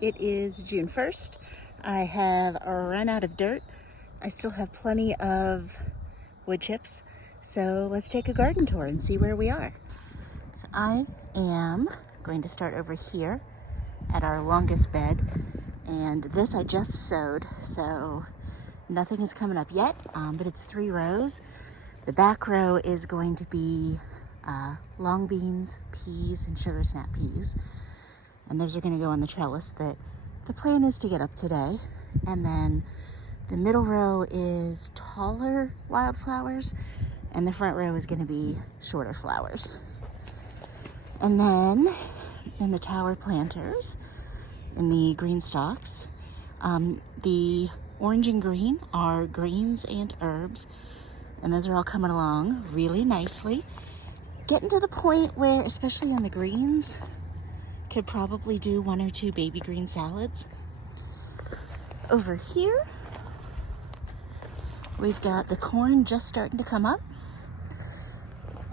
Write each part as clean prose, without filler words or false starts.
It is June 1st. I have run out of dirt. I still have plenty of wood chips. So let's take a garden tour and see where we are. So I am going to start over here at our longest bed. And this I just sowed, so nothing is coming up yet, but it's 3 rows. The back row is going to be long beans, peas, and sugar snap peas. And those are going to go on the trellis that the plan is to get up today. And then the middle row is taller wildflowers, and the front row is going to be shorter flowers. And then in the tower planters, in the green stalks, the orange and green are greens and herbs, and those are all coming along really nicely. Getting to the point where, especially on the greens, could probably do 1 or 2 baby green salads. Over here, we've got the corn just starting to come up.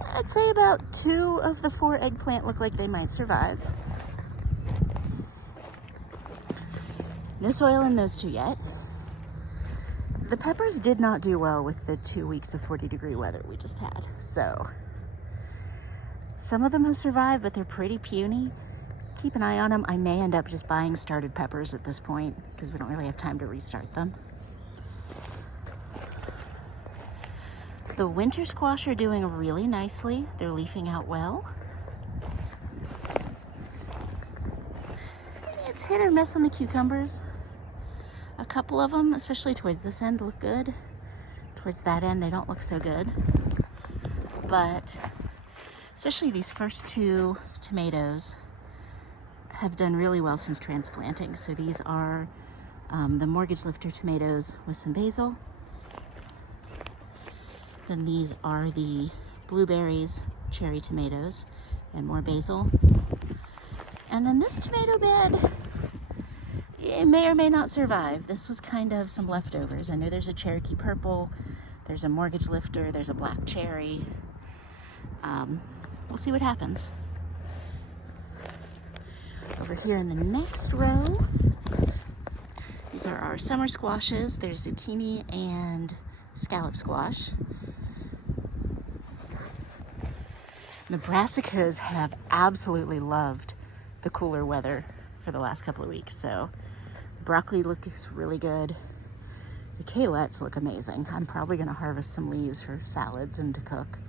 I'd say about 2 of the 4 eggplant look like they might survive. No soil in those 2 yet. The peppers did not do well with the 2 weeks of 40-degree weather we just had. So some of them have survived, but they're pretty puny. Keep an eye on them. I may end up just buying started peppers at this point because we don't really have time to restart them. The winter squash are doing really nicely. They're leafing out well. It's hit or miss on the cucumbers. A couple of them, especially towards this end, look good. Towards that end, they don't look so good. But especially these first 2 tomatoes have done really well since transplanting. So these are the mortgage lifter tomatoes with some basil. Then these are the blueberries, cherry tomatoes, and more basil. And then this tomato bed, it may or may not survive. This was kind of some leftovers. I know there's a Cherokee purple, there's a mortgage lifter, there's a black cherry. We'll see what happens. Over here in the next row, these are our summer squashes. There's zucchini and scallop squash. The brassicas have absolutely loved the cooler weather for the last couple of weeks. So the broccoli looks really good. The kaleettes look amazing. I'm probably going to harvest some leaves for salads and to cook.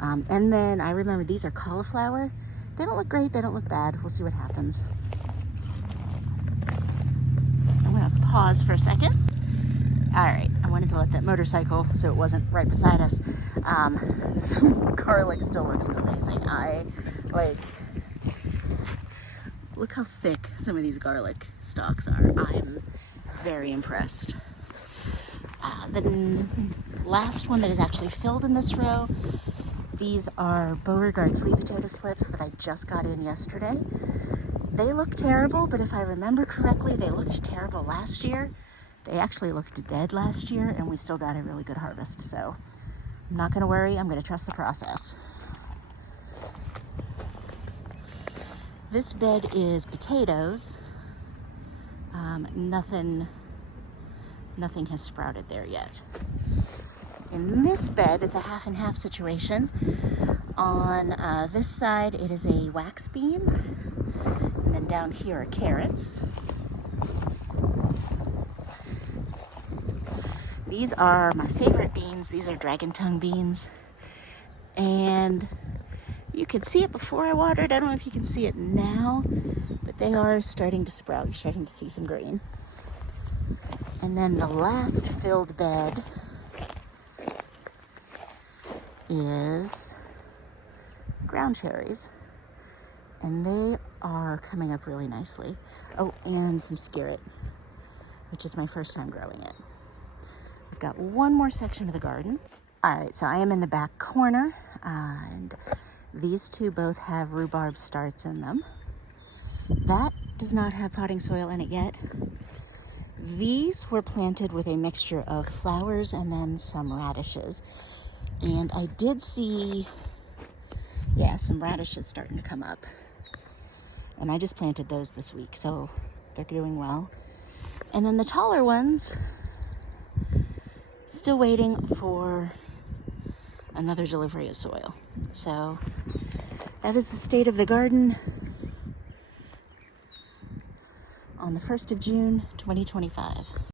And then I remember these are cauliflower. They don't look great, they don't look bad. We'll see what happens. I'm gonna pause for a second. All right, I wanted to let that motorcycle so it wasn't right beside us. Garlic still looks amazing. Look how thick some of these garlic stalks are. I'm very impressed. The last one that is actually filled in this row, these are Beauregard sweet potato slips that I just got in yesterday. They look terrible, but if I remember correctly, they looked terrible last year. They actually looked dead last year, and we still got a really good harvest. So I'm not gonna worry, I'm gonna trust the process. This bed is potatoes. Nothing has sprouted there yet. In this bed, it's a half and half situation. On this side, it is a wax bean, and then down here are carrots. These are my favorite beans. These are dragon tongue beans, and you could see it before I watered. I don't know if you can see it now, but they are starting to sprout. You're starting to see some green. And then the last filled bed is ground cherries, and they are coming up really nicely. Oh, and some skirret, which is my first time growing it. We've got one more section of the garden. All right, so I am in the back corner, and these 2 both have rhubarb starts in them. That does not have potting soil in it yet. These were planted with a mixture of flowers and then some radishes. And I did see, some radishes starting to come up. And I just planted those this week, so they're doing well. And then the taller ones, still waiting for another delivery of soil. So that is the state of the garden on the 1st of June, 2025.